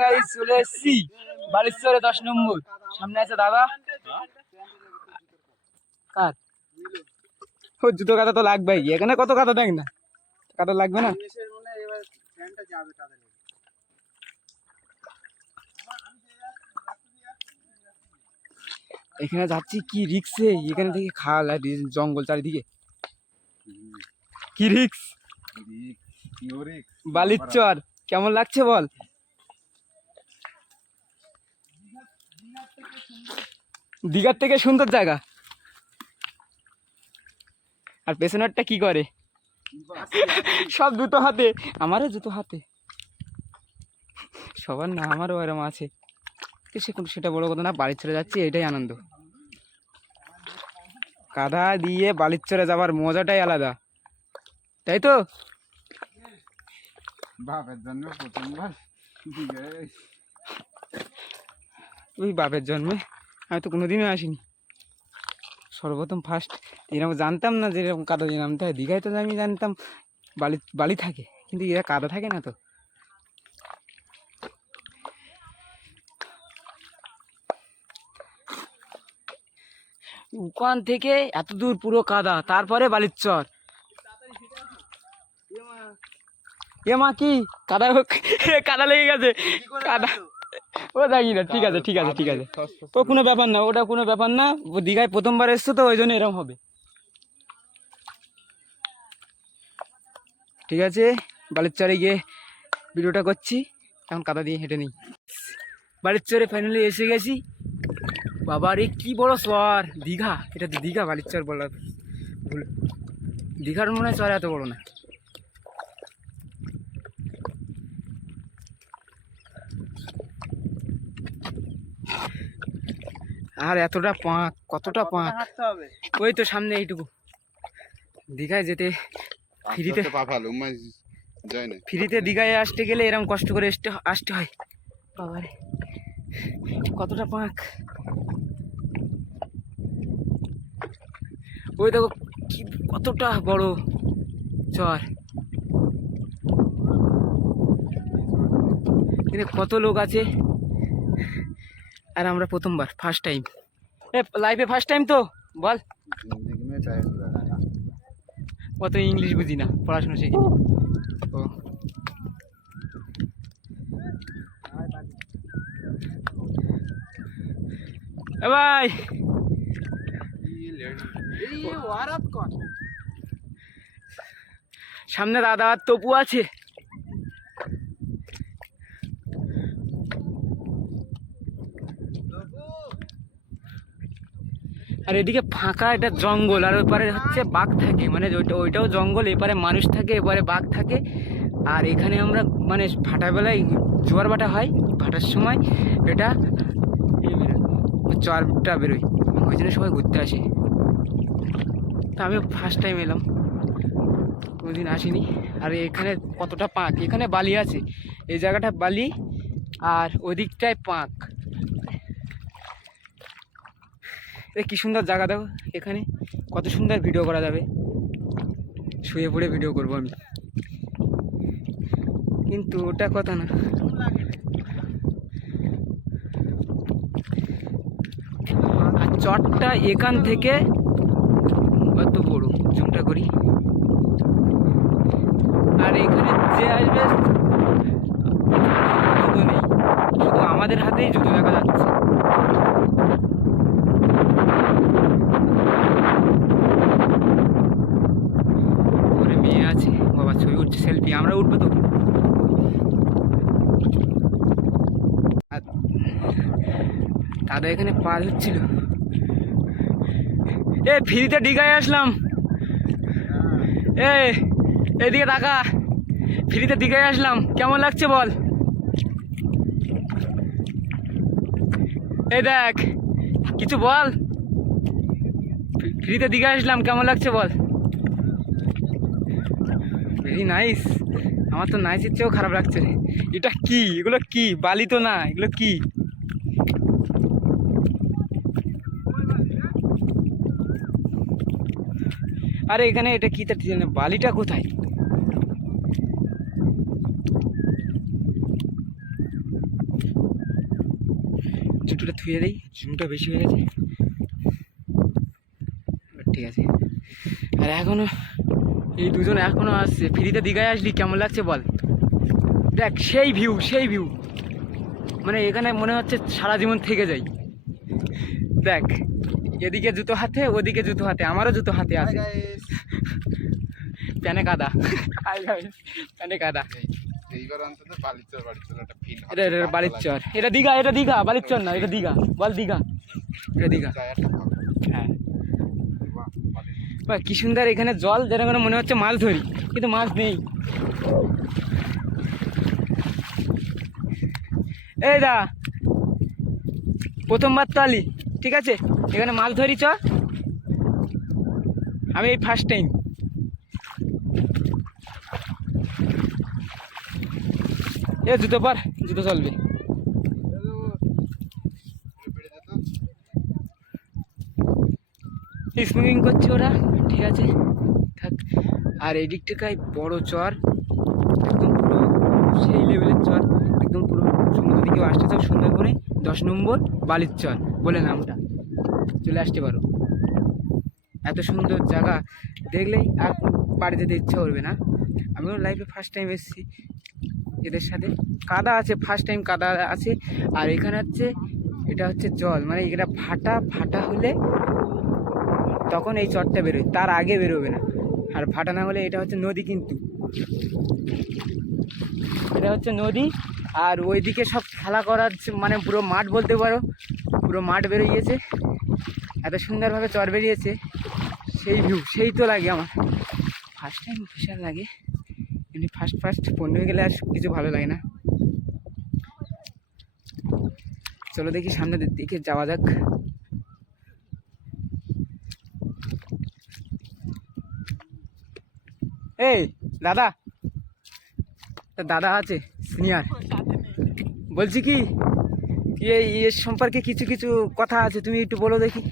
Guys চলে এসেছি বালিশ্বরে 10 নম্বর। সামনে আছে দাদা। কার ও জুতো কাটা তো লাগবেই, এখানে কত কাটা দেখ না, কাটা লাগবে না। এখানে যাচ্ছি কি রিক্সে, এখানে থেকে খাল আর জঙ্গল চারিদিকে, কি রিক্স। বালিচর কেমন লাগছে বল? দীঘার থেকে সুন্দর জায়গা। আর পেছনেরটা কি করে? সব জুতো হাতে, আমারও জুতো হাতে, সবার না, আমারও এরম আছে। সেটা বড় কথা না, বাড়ির ছেড়ে যাচ্ছি এটাই আনন্দ। কাদা দিয়ে বালির চরে যাবার মজাটাই আলাদা, তাই তো? বাপের জন্মে প্রথমবার, ওই বাপের জন্মে আমি তো কোনোদিনও আসিনি, সর্বপ্রথম ফার্স্ট। এরকম জানতাম না যে এরকম কাদা দিয়ে নামতে হয়। দীঘায় তো আমি জানতাম বালি থাকে, কিন্তু এরা কাদা থাকে না তো। ওখান থেকে এত দূর পুরো কাদা, তারপরে বালির চর। এমা কি কাদা, কাদা লেগে গেছে, কাদা। ও দেখি না, ঠিক আছে ঠিক আছে ঠিক আছে, তো কোনো ব্যাপার না, ওটা কোনো ব্যাপার না। ও দীঘায় প্রথমবার এসছো তো, ওই জন্য এরকম হবে। ঠিক আছে, বালির চরে গিয়ে ভিডিওটা করছি, এখন কাদা দিয়ে হেঁটে নিই। বালির চরে ফাইনালি এসে গেছি। বাবা রে কি বড় চর! দীঘা, এটা তো দীঘা, বালির চর বলা ভুল। দীঘার মনে হয় চর এত বড় না। আর এতটা পাঁক, কতটা পাঁক, ওই তো সামনে এইটুকু। দীঘায় যেতে ফ্রিতে, ফ্রিতে দীঘায় আসতে গেলে এরকম কষ্ট করে আসতে হয়। বাবারে কতটা পাঁক, ওই দেখো কি কতটা বড় চর। এখানে কত লোক আছে, আর আমরা প্রথমবার, ফার্স্ট টাইম লাইফে, ফার্স্ট টাইম তো বল। অত ইংলিশ বুঝি না, পড়াশোনা শিখিনি। ও ভাই, সামনে দাদা আর তপু আছে। আর এদিকে ফাঁকা, এটা জঙ্গল, আর ওইপারে হচ্ছে বাঘ থাকে, মানে ওইটাও জঙ্গল, এপারে মানুষ থাকে, এপারে বাঘ থাকে। আর এখানে আমরা মানে ভাটাবেলায় জোয়ার ভাটা হয়, ভাটার সময় এটা চরটা বেরোয়, ওই জন্য সবাই ঘুরতে আসে। তা আমি ফার্স্ট টাইম এলাম, কোনোদিন আসিনি। আর এখানে কতটা পাঁক, এখানে বালি আছে, এই জায়গাটা বালি, আর ওদিকটায় পাঁক। কি সুন্দর জায়গা, দেখো এখানে কত সুন্দর ভিডিও করা যাবে। শুয়ে পড়ে ভিডিও করবো আমি, কিন্তু ওটা কথা না। আর চটটা এখান থেকে কত বড়, জুমটা করি। আর এখানে যে আসবে জুতো নেই, শুধু আমাদের হাতেই জুতো দেখা যাচ্ছে। মেয়ে আছে, বাবা ছবি উঠছে, সেলফি, আমরা উঠবো তো। দাদা এখানে পার হচ্ছিল। এ ফ্রিতে দীঘায় আসলাম, এদিকে টাকা, ফ্রিতে দীঘায় আসলাম, কেমন লাগছে বল? এই দেখ, কিছু বল, ফ্রিতে দীঘায় আসলাম, কেমন লাগছে বল? Very nice. আমার তো নাইসের চেয়েও খারাপ লাগছে রে। এটা কি, এগুলো কি? বালি তো না, এগুলো কি? আরে এখানে এটা কি, তার বালিটা কোথায়? জুতোটা থুয়ে দিই, জুমটা বেশি হয়ে গেছে। ঠিক আছে। আর এখনো এই দুজন এখনো আসছে। ফ্রিতে দীঘায় আসলি কেমন লাগছে বল? দেখ সেই ভিউ, সেই ভিউ, মানে এখানে মনে হচ্ছে সারা জীবন থেকে যাই। দেখ এদিকে জুতো হাতে, ওদিকে জুতো হাতে, আমারও জুতো হাতে আছে। প্যানে কাদা, প্যানে কাদা। এইবার অন্তত বালিচর একটা ফিল এটা বালিচর, এটা দীঘা, এটা দীঘা, বালিচর না, এটা দীঘা। বল দীঘা, এটা দীঘা। হ্যাঁ বা কি সুন্দর এখানে জল, যেন কোনো মনে হচ্ছে মাছ ধরি, কিন্তু মাছ নেই। এই দা প্রথমবার তো আলি, ঠিক আছে, এখানে মাছ ধরি চ। আমি এই ফার্স্ট টাইম। এ জুতো পর, জুতো চলবে। স্মোকিং করছে ওরা, ঠিক আছে থাক। আর এই দিক থেকে বড় চর, একদম পুরো সেই লেভেলের চর, একদম পুরো সমুদ্র দিকেও আসতে চাও সুন্দরবনে 10 নম্বর বালির চর বলে নামটা, চলে আসতে পারো। এত সুন্দর জায়গা দেখলেই আর বাড়ি যেতে ইচ্ছা করবে না। আমিও লাইফে ফার্স্ট টাইম এসেছি এদের সাথে। কাদা আছে, ফার্স্ট টাইম কাদা আছে। আর এখানে হচ্ছে এটা হচ্ছে জল, মানে এটা ফাটা ফাটা হলে তখন এই চরটা বেরোয়, তার আগে বেরোবে না। আর ফাটা না হলে এটা হচ্ছে নদী, কিন্তু এটা হচ্ছে নদী। আর ওইদিকে সব খেলা করার মানে পুরো মাঠ বলতে পারো, পুরো মাঠ বেরিয়েছে, এত সুন্দরভাবে চর বেরিয়েছে। সেই ভিউ সেই তো লাগে আমার। ফার্স্ট টাইম বিশাল লাগে, এমনি ফার্স্ট পণ্য হয়ে গেলে আর কিছু ভালো লাগে না। চলো দেখি সামনের দিকে যাওয়া যাক। এই দাদা, দাদা আছে সিনিয়র, বলছি কি এর সম্পর্কে কিছু কিছু কথা আছে, তুমি একটু বলো দেখি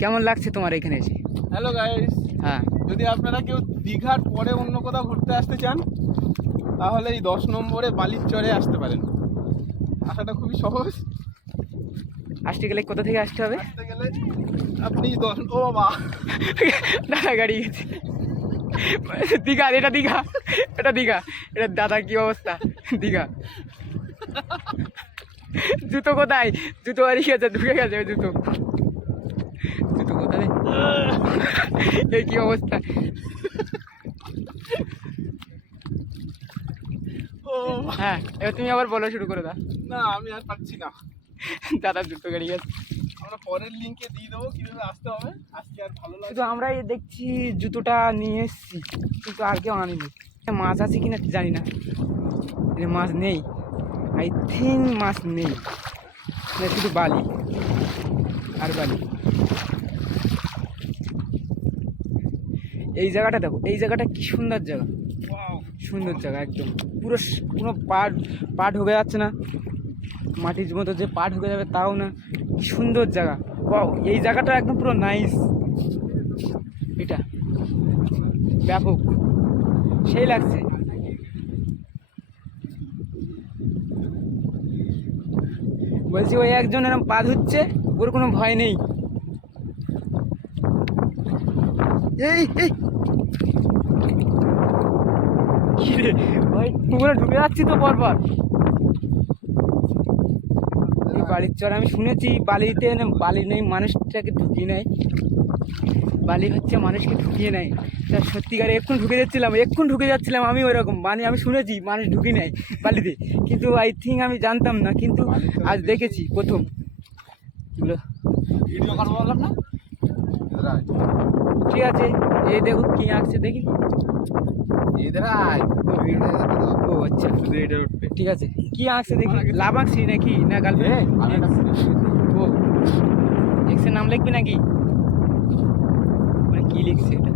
কেমন লাগছে তোমার এখানে এসে। হ্যালো গাইস, হ্যাঁ যদি আপনারা কেউ দীঘার পরে অন্য কোথাও ঘুরতে আসতে চান, তাহলে এই 10 নম্বরে বালির চরে আসতে পারেন। আসাটা খুবই সহজ। আসতে গেলে কোথা থেকে আসতে হবে? আসতে গেলে আপনি ও বাবা, দাদা গাড়ি গেছে। দীঘা, এটা দীঘা, এটা দীঘা, এটা দাদা কি অবস্থা দীঘা। জুতো কোথায়? জুতো হারিয়ে গেছে, ঢুকে গেছে ওই জুতো, জুতো কোথায়? এই কি অবস্থা। ও হ্যাঁ এবার তুমি আবার বলো, শুরু করে দাও। না, আমি আর পাচ্ছি না। দাদা জুতো গাড়ি গেছে। আমরা পরের লিঙ্কে দিয়ে দেবো কীভাবে আসতে হবে। আজকে আর ভালো লাগে শুধু আমরাই দেখছি জুতোটা নিয়ে এসছি, কিন্তু আর কেউ আনিনি। মাছ আছে কিনা জানি না, মাছ নেই, আই থিঙ্ক মাছ নেই, শুধু বালি আর বালি। এই জায়গাটা দেখো, এই জায়গাটা কি সুন্দর জায়গা, সুন্দর জায়গা একদম। পুরো কোনো পা ঢুকে যাচ্ছে না, মাটির মতো যে পা ঢুকে যাবে তাও না, কি সুন্দর জায়গা। ওয়াও, এই জায়গাটা একদম পুরো নাইস, এটা ব্যাপক, সেই লাগছে। বলছি ওই একজন এরকম পা ধুচ্ছে, ওর কোনো ভয় নেই। এই কি রে ভাই, পুকুরে ঢুকে যাচ্ছি তো পরপর। এই বালির চর আমি শুনেছি বালিতে বালি নেই, মানুষটাকে ঢুকিয়ে নেয়, বালি হচ্ছে মানুষকে ঢুকিয়ে নেয়। তা সত্যিকারে এক্ষুন ঢুকে যাচ্ছিলাম আমি ওইরকম, মানে আমি শুনেছি মানুষ ঢুকিয়ে নেয় বালিতে, কিন্তু আই থিঙ্ক আমি জানতাম না, কিন্তু আজ দেখেছি প্রথম। ভিডিও করবো বললাম না। ঠিক আছে, এই দেখো কি আঁকছে দেখি। ও আচ্ছা, ঠিক আছে, কি আঁকছে দেখি। লাভ আঁকছি নাকি না গালবে? ও এক্সের নাম লিখবি নাকি, মানে কি লিখছে এটা?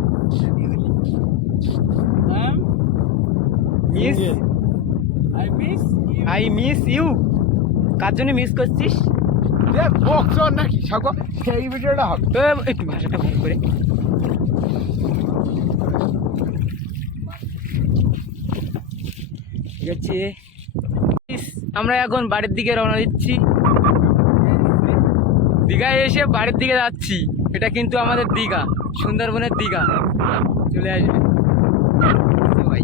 I miss you. কার জন্য মিস করছিস? বকচর নাকি সকল সেই ভিডিওটা হবে তো একটু ভাষাটা ভুল করে। ঠিক আছে, আমরা এখন বাড়ির দিকে রওনা দিচ্ছি। দীঘায় এসে বাড়ির দিকে যাচ্ছি। এটা কিন্তু আমাদের দীঘা, সুন্দরবনের দীঘা। চলে আসবে সবাই,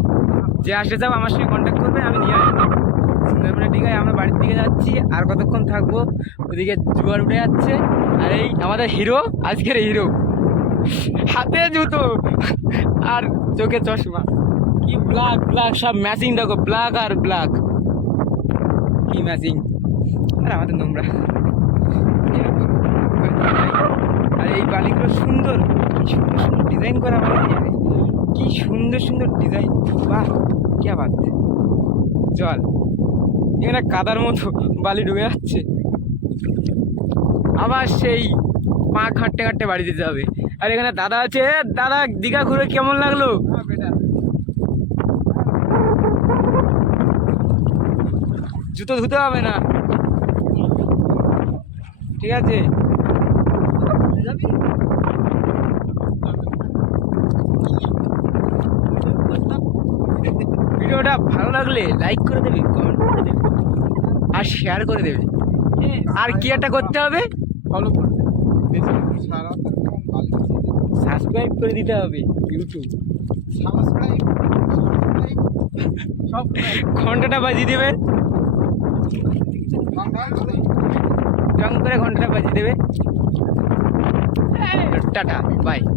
যে আসে যাও আমার সঙ্গে কন্ট্যাক্ট করবে, আমি নিয়ে আসবো। সুন্দরবনের দীঘায় আমরা বাড়ির দিকে যাচ্ছি। আর কতক্ষণ থাকবো? ওদিকে জোয়ার উঠে যাচ্ছে। আর এই আমাদের হিরো, আজকের হিরো, হাতে জুতো আর চোখে চশমা, কি ব্ল্যাক ব্ল্যাক সব ম্যাচিং। দেখো ব্ল্যাক আর ব্ল্যাক, কি ম্যাচিং। আর আমাদের নোংরা। আর এই বালিগুলো সুন্দর, কি সুন্দর সুন্দর ডিজাইন করা বালি, কি সুন্দর সুন্দর ডিজাইন। বাহ, কে বাদ। জল এখানে কাদার মতো বালি ঢুকে যাচ্ছে। আবার সেই পা ঘাঁটতে ঘাঁটতে বাড়ি যেতে হবে। আর এখানে দাদা আছে। দাদা, দীঘা ঘুরে কেমন লাগলো? জুতো ধুতে হবে না, ঠিক আছে? ভিডিওটা ভালো লাগলে লাইক করে দেবে, কমেন্ট করে দেবে আর শেয়ার করে দেবে। আর কি একটা করতে হবে? ফলো করবে, সারা সাবস্ক্রাইব করে দিতে হবে ইউটিউব। সাবস্ক্রাইব সব ঘন্টাটা বাজিয়ে দেবে, রং করে ঘন্টাটা বাজিয়ে দেবে। Tata, by.